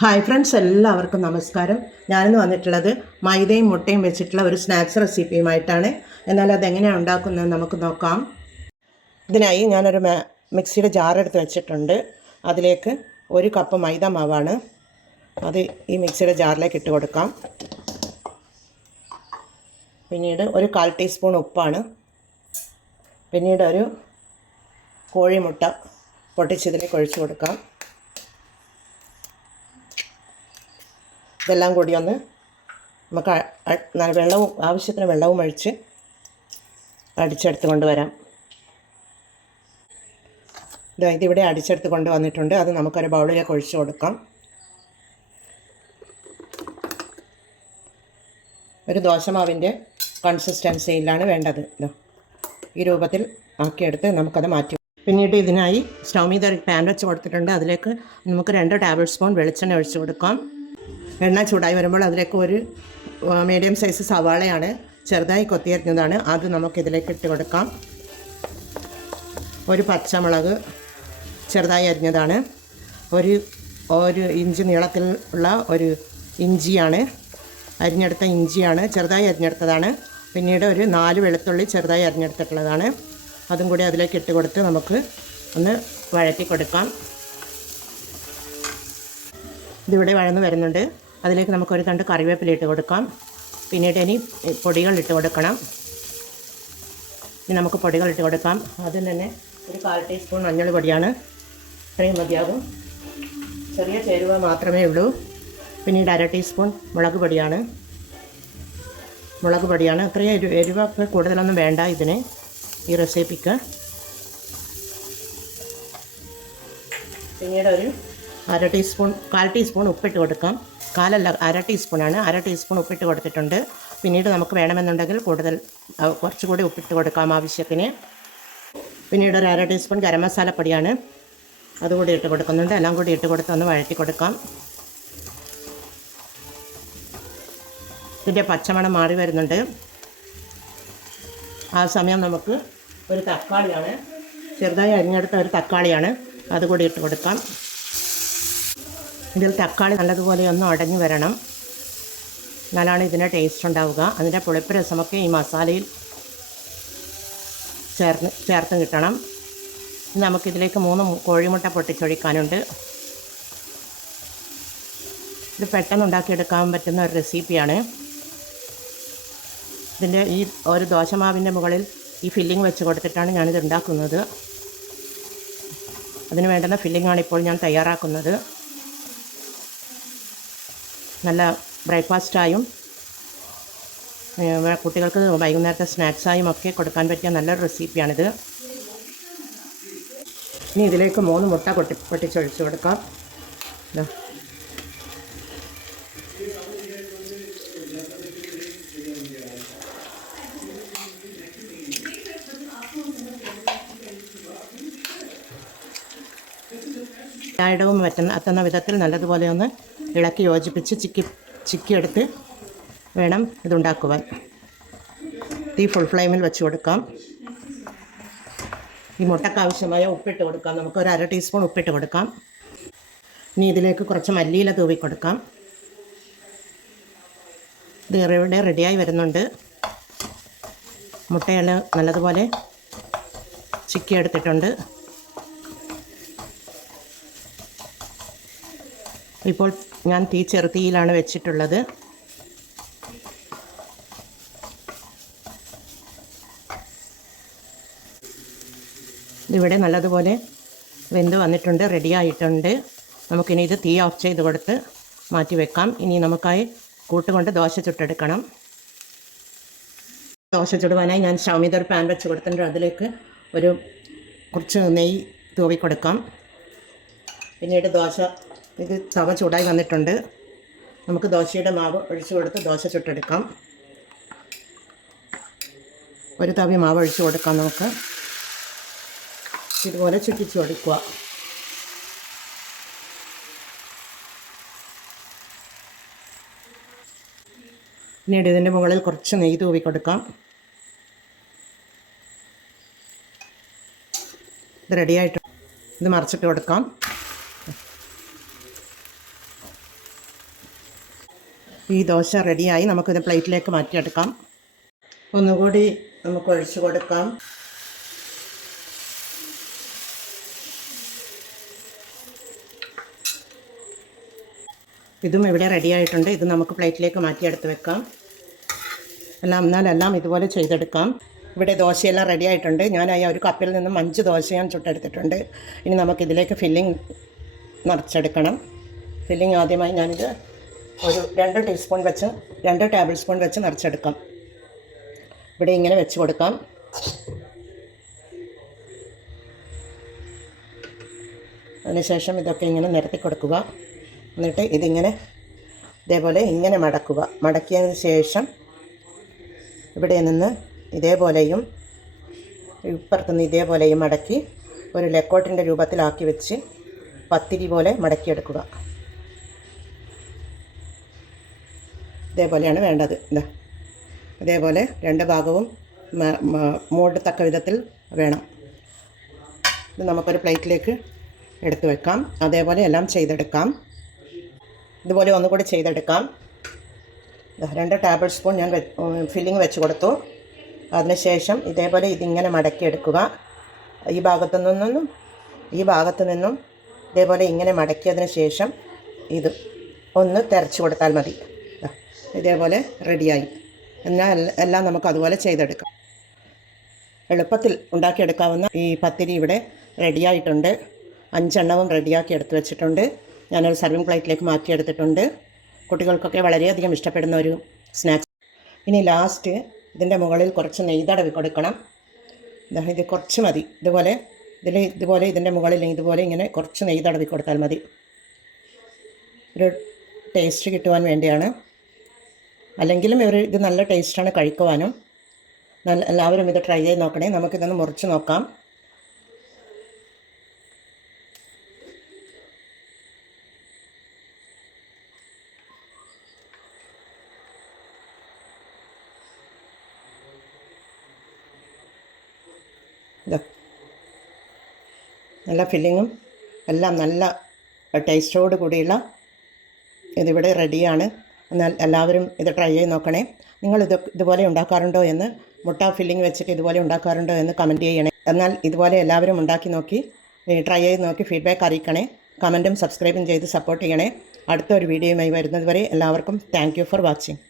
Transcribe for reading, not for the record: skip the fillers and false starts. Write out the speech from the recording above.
Hi friends, എല്ലാവർക്കും നമസ്കാരം. ഞാനിന്ന് വന്നിട്ടുള്ളത് മൈദയും മുട്ടയും വെച്ചിട്ടുള്ള ഒരു സ്നാക്സ് റെസിപ്പിയുമായിട്ടാണ്. എന്നാൽ അതെങ്ങനെയാണ് ഉണ്ടാക്കുന്നത് നമുക്ക് നോക്കാം. ഇതിനായി ഞാനൊരു മിക്സിയുടെ ജാറെടുത്ത് വെച്ചിട്ടുണ്ട്. അതിലേക്ക് 1 കപ്പ് മൈദ മാവാണ്. അത് ഈ മിക്സിയുടെ ജാറിലേക്ക് ഇട്ട് കൊടുക്കാം. പിന്നീട് ഒരു 1/4 ടീസ്പൂൺ ഉപ്പാണ്. പിന്നീട് ഒരു കോഴിമുട്ട പൊട്ടിച്ചതിലേക്ക് ഒഴിച്ചു കൊടുക്കാം. ഇതെല്ലാം കൂടി ഒന്ന് നമുക്ക് ആവശ്യത്തിന് വെള്ളവും ഒഴിച്ച് അടിച്ചെടുത്ത് കൊണ്ടുവരാം. ഇതിവിടെ അടിച്ചെടുത്ത് കൊണ്ടുവന്നിട്ടുണ്ട്. അത് നമുക്കൊരു ബൗളിലേക്ക് ഒഴിച്ചു കൊടുക്കാം. ഒരു ദോശമാവിൻ്റെ കൺസിസ്റ്റൻസിയിലാണ് വേണ്ടത്. ഈ രൂപത്തിൽ ആക്കിയെടുത്ത് നമുക്കത് മാറ്റി. പിന്നീട് ഇതിനായി സ്റ്റൗ മീത ഒരു പാൻ വെച്ച് കൊടുത്തിട്ടുണ്ട്. അതിലേക്ക് നമുക്ക് 2 ടേബിൾ സ്പൂൺ വെളിച്ചെണ്ണ ഒഴിച്ചു കൊടുക്കാം. എണ്ണ ചൂടായി വരുമ്പോൾ അതിലേക്ക് ഒരു മീഡിയം സൈസ് സവാളയാണ്, ചെറുതായി കൊത്തിയരിഞ്ഞതാണ്. അത് നമുക്കിതിലേക്ക് ഇട്ട് കൊടുക്കാം. ഒരു പച്ചമുളക് ചെറുതായി അരിഞ്ഞതാണ്. ഒരു ഇഞ്ചി നീളത്തിൽ ഉള്ള ഒരു ഇഞ്ചിയാണ്, അരിഞ്ഞെടുത്ത ഇഞ്ചിയാണ്, ചെറുതായി അരിഞ്ഞെടുത്തതാണ്. പിന്നീട് ഒരു 4 വെളുത്തുള്ളി ചെറുതായി അരിഞ്ഞെടുത്തിട്ടുള്ളതാണ്. അതും കൂടി അതിലേക്ക് ഇട്ട് കൊടുത്ത് നമുക്ക് ഒന്ന് വഴറ്റി കൊടുക്കാം. ഇതിവിടെ വഴന്ന് വരുന്നുണ്ട്. അതിലേക്ക് നമുക്കൊരു തണ്ട് കറിവേപ്പില ഇട്ട് കൊടുക്കാം. പിന്നീട് ഇനി പൊടികൾ ഇട്ട് കൊടുക്കണം. ഇനി നമുക്ക് പൊടികൾ ഇട്ട് കൊടുക്കാം. അതിൽ തന്നെ ഒരു 1/4 ടീസ്പൂൺ മഞ്ഞൾ പൊടിയാണ്. ഇത്രയും മതിയാകും. ചെറിയ ചേരുവ മാത്രമേ ഉള്ളൂ. പിന്നീട് 1/2 ടീസ്പൂൺ മുളക് പൊടിയാണ്. അത്രയും എരിവൊക്കെ കൂടുതലൊന്നും വേണ്ട ഇതിന്, ഈ റെസിപ്പിക്ക്. പിന്നീട് ഒരു 1/2 ടീസ്പൂൺ 1/4 ടീസ്പൂൺ ഉപ്പിട്ട് കൊടുക്കാം. 1/4 ടീസ്പൂണാണ്. 1/2 ടീസ്പൂൺ ഉപ്പിട്ട് കൊടുത്തിട്ടുണ്ട്. പിന്നീട് നമുക്ക് വേണമെന്നുണ്ടെങ്കിൽ കുറച്ചുകൂടി ഉപ്പിട്ട് കൊടുക്കാം ആവശ്യത്തിന്. പിന്നീട് ഒരു 1/2 ടീസ്പൂൺ ഗരം മസാലപ്പൊടിയാണ്, അതുകൂടി ഇട്ട് കൊടുക്കുന്നുണ്ട്. എല്ലാം കൂടി ഇട്ട് കൊടുത്ത് ഒന്ന് വഴറ്റി കൊടുക്കാം. ഇതിൻ്റെ പച്ചമണം മാറി വരുന്നുണ്ട്. ആ സമയം നമുക്ക് ഒരു തക്കാളിയാണ്, ചെറുതായി അരിഞ്ഞെടുത്ത ഒരു തക്കാളിയാണ്, അതുകൂടി ഇട്ട് കൊടുക്കാം. ഇതിൽ തക്കാളി നല്ലതുപോലെ ഒന്ന് ഉടഞ്ഞു വരണം, എന്നാലാണ് ഇതിൻ്റെ ടേസ്റ്റ് ഉണ്ടാവുക. അതിൻ്റെ പുളിപ്പ് രസമൊക്കെ ഈ മസാലയിൽ ചേർത്ത് കിട്ടണം. നമുക്കിതിലേക്ക് 3 കോഴിമുട്ട പൊട്ടിച്ചൊഴിക്കാനുണ്ട്. ഇത് പെട്ടെന്ന് ഉണ്ടാക്കിയെടുക്കാൻ പറ്റുന്ന ഒരു റെസിപ്പിയാണ്. ഇതിൻ്റെ ഈ ഒരു ദോശമാവിൻ്റെ മുകളിൽ ഈ ഫില്ലിംഗ് വെച്ച് കൊടുത്തിട്ടാണ് ഞാനിത് ഉണ്ടാക്കുന്നത്. അതിന് വേണ്ടുന്ന ഫില്ലിംഗാണ് ഇപ്പോൾ ഞാൻ തയ്യാറാക്കുന്നത്. നല്ല ബ്രേക്ക്ഫാസ്റ്റായും കുട്ടികൾക്ക് വൈകുന്നേരത്തെ സ്നാക്സായും ഒക്കെ കൊടുക്കാൻ പറ്റിയ നല്ലൊരു റെസിപ്പിയാണിത്. ഇനി ഇതിലേക്ക് 3 മുട്ട പൊട്ടിച്ചൊഴിച്ച് കൊടുക്കാം. എല്ലായിടവും എത്തുന്ന വിധത്തിൽ നല്ലതുപോലെ ഒന്ന് ഇളക്കി യോജിപ്പിച്ച് ചിക്കിയെടുത്ത് വേണം ഇതുണ്ടാക്കുവാൻ. തീ ഫുൾ ഫ്ലെയിമിൽ വെച്ച് കൊടുക്കാം. ഈ മുട്ടയ്ക്ക് ആവശ്യമായ ഉപ്പിട്ട് കൊടുക്കാം. നമുക്ക് ഒരു 1/2 ടീസ്പൂൺ ഉപ്പിട്ട് കൊടുക്കാം. ഇനി ഇതിലേക്ക് കുറച്ച് മല്ലിയില തൂവി കൊടുക്കാം. ഇത് ഇവിടെ റെഡിയായി വരുന്നുണ്ട്. മുട്ടയെല്ലാം നല്ലതുപോലെ ചിക്കിയെടുത്തിട്ടുണ്ട്. ഇപ്പോൾ ഞാൻ തീ ചെറുതീയിലാണ് വെച്ചിട്ടുള്ളത്. ഇതിവിടെ നല്ലതുപോലെ വെന്ത് വന്നിട്ടുണ്ട്, റെഡിയായിട്ടുണ്ട്. നമുക്കിനി ഇത് തീ ഓഫ് ചെയ്ത് കൊടുത്ത് മാറ്റി വെക്കാം. ഇനി നമുക്കായി കൂട്ടുകൊണ്ട് ദോശ ചുട്ടെടുക്കണം. ദോശ ചുടുവാനായി ഞാൻ സ്റ്റൗ മീത ഒരു പാൻ വെച്ച് കൊടുത്തിട്ടുണ്ട്. അതിലേക്ക് കുറച്ച് നെയ്യ് തൂവി കൊടുക്കാം. പിന്നീട് ഇത് തവ ചൂടായി വന്നിട്ടുണ്ട്. നമുക്ക് ദോശയുടെ മാവ് ഒഴിച്ചു കൊടുത്ത് ദോശ ചുട്ടെടുക്കാം. ഒരു തവി മാവ് ഒഴിച്ചു കൊടുക്കാം. നമുക്ക് ഇതുപോലെ ചുറ്റിച്ച് കൊടുക്കുക. പിന്നീട് ഇതിൻ്റെ മുകളിൽ കുറച്ച് നെയ്യ് തൂവി കൊടുക്കാം. ഇത് റെഡിയായിട്ട് ഇത് മറിച്ചിട്ട് കൊടുക്കാം. ഈ ദോശ റെഡിയായി. നമുക്കിത് പ്ലേറ്റിലേക്ക് മാറ്റിയെടുക്കാം. ഒന്നുകൂടി നമുക്ക് ഒഴിച്ച് കൊടുക്കാം. ഇതും ഇവിടെ റെഡി ആയിട്ടുണ്ട്. ഇത് നമുക്ക് പ്ലേറ്റിലേക്ക് മാറ്റിയെടുത്ത് വെക്കാം. എന്നാലെല്ലാം ഇതുപോലെ ചെയ്തെടുക്കാം. ഇവിടെ ദോശയെല്ലാം റെഡി ആയിട്ടുണ്ട്. ഞാനായി ഒരു കപ്പിൽ നിന്നും 5 ദോശ ഞാൻ ചുട്ടെടുത്തിട്ടുണ്ട്. ഇനി നമുക്കിതിലേക്ക് ഫില്ലിംഗ് നിറച്ചെടുക്കണം. ഫില്ലിംഗ് ആദ്യമായി ഞാനിത് ഒരു 2 ടേബിൾ സ്പൂൺ വെച്ച് നിറച്ചെടുക്കാം. ഇവിടെ ഇങ്ങനെ വെച്ച് കൊടുക്കാം. അതിനുശേഷം ഇതൊക്കെ ഇങ്ങനെ നിരത്തി കൊടുക്കുക. എന്നിട്ട് ഇതിങ്ങനെ ഇതേപോലെ ഇങ്ങനെ മടക്കുക. മടക്കിയതിന് ശേഷം ഇവിടെ നിന്ന് ഇതേപോലെയും ഇപ്പുറത്തുനിന്ന് ഇതേപോലെയും മടക്കി ഒരു ലെക്കോട്ടിൻ്റെ രൂപത്തിലാക്കി വെച്ച് പത്തിരി പോലെ മടക്കിയെടുക്കുക. ഇതേപോലെയാണ് വേണ്ടത്. ഇതേപോലെ 2 ഭാഗവും മൂടത്തക്ക വിധത്തിൽ വേണം. ഇത് നമുക്കൊരു പ്ലേറ്റിലേക്ക് എടുത്തു വെക്കാം. അതേപോലെ എല്ലാം ചെയ്തെടുക്കാം. ഇതുപോലെ ഒന്നുകൂടി ചെയ്തെടുക്കാം. 2 ടേബിൾ സ്പൂൺ ഞാൻ ഫില്ലിങ് വെച്ച് കൊടുത്തു. അതിനുശേഷം ഇതേപോലെ ഇതിങ്ങനെ മടക്കിയെടുക്കുക. ഈ ഭാഗത്തു നിന്നും ഇതേപോലെ ഇങ്ങനെ മടക്കിയതിന് ശേഷം ഇത് ഒന്ന് തിരച്ച് കൊടുത്താൽ മതി. ഇതേപോലെ റെഡിയായി. എന്നാൽ എല്ലാം നമുക്ക് അതുപോലെ ചെയ്തെടുക്കാം. എളുപ്പത്തിൽ ഉണ്ടാക്കിയെടുക്കാവുന്ന ഈ പത്തിരി ഇവിടെ റെഡിയായിട്ടുണ്ട്. 5 എണ്ണവും റെഡിയാക്കി എടുത്ത് വെച്ചിട്ടുണ്ട്. ഞാനൊരു സർവിങ് പ്ലേറ്റിലേക്ക് മാറ്റിയെടുത്തിട്ടുണ്ട്. കുട്ടികൾക്കൊക്കെ വളരെയധികം ഇഷ്ടപ്പെടുന്ന ഒരു സ്നാക്സ്. ഇനി ലാസ്റ്റ് ഇതിൻ്റെ മുകളിൽ കുറച്ച് നെയ്യ് തടവി കൊടുക്കണം. ഇത് കുറച്ച് മതി. ഇതുപോലെ ഇതിൻ്റെ മുകളിൽ ഇതുപോലെ ഇങ്ങനെ കുറച്ച് നെയ്യ് തടവി കൊടുത്താൽ മതി. ഒരു ടേസ്റ്റ് കിട്ടുവാൻ വേണ്ടിയാണ്. അല്ലെങ്കിലും ഇത് നല്ല ടേസ്റ്റാണ് കഴിക്കുവാനും. എല്ലാവരും ഇത് ട്രൈ ചെയ്ത് നോക്കണേ. നമുക്കിതൊന്ന് മുറിച്ച് നോക്കാം. നല്ല ഫില്ലിങ്ങും എല്ലാം നല്ല ടേസ്റ്റോട് കൂടിയുള്ള ഇതിവിടെ റെഡിയാണ്. എന്നാൽ എല്ലാവരും ഇത് ട്രൈ ചെയ്ത് നോക്കണേ. നിങ്ങൾ ഇതുപോലെ ഉണ്ടാക്കാറുണ്ടോ എന്ന്, മുട്ട ഫില്ലിങ് വെച്ചിട്ട് ഇതുപോലെ ഉണ്ടാക്കാറുണ്ടോ എന്ന് കമൻറ്റ് ചെയ്യണേ. എന്നാൽ ഇതുപോലെ എല്ലാവരും ഉണ്ടാക്കി നോക്കി ട്രൈ ചെയ്ത് നോക്കി ഫീഡ്ബാക്ക് അറിയിക്കണേ. കമൻറ്റും സബ്സ്ക്രൈബും ചെയ്ത് സപ്പോർട്ട് ചെയ്യണേ. അടുത്തൊരു വീഡിയോയുമായി വരുന്നത് വരെ എല്ലാവർക്കും താങ്ക് യു ഫോർ വാച്ചിങ്.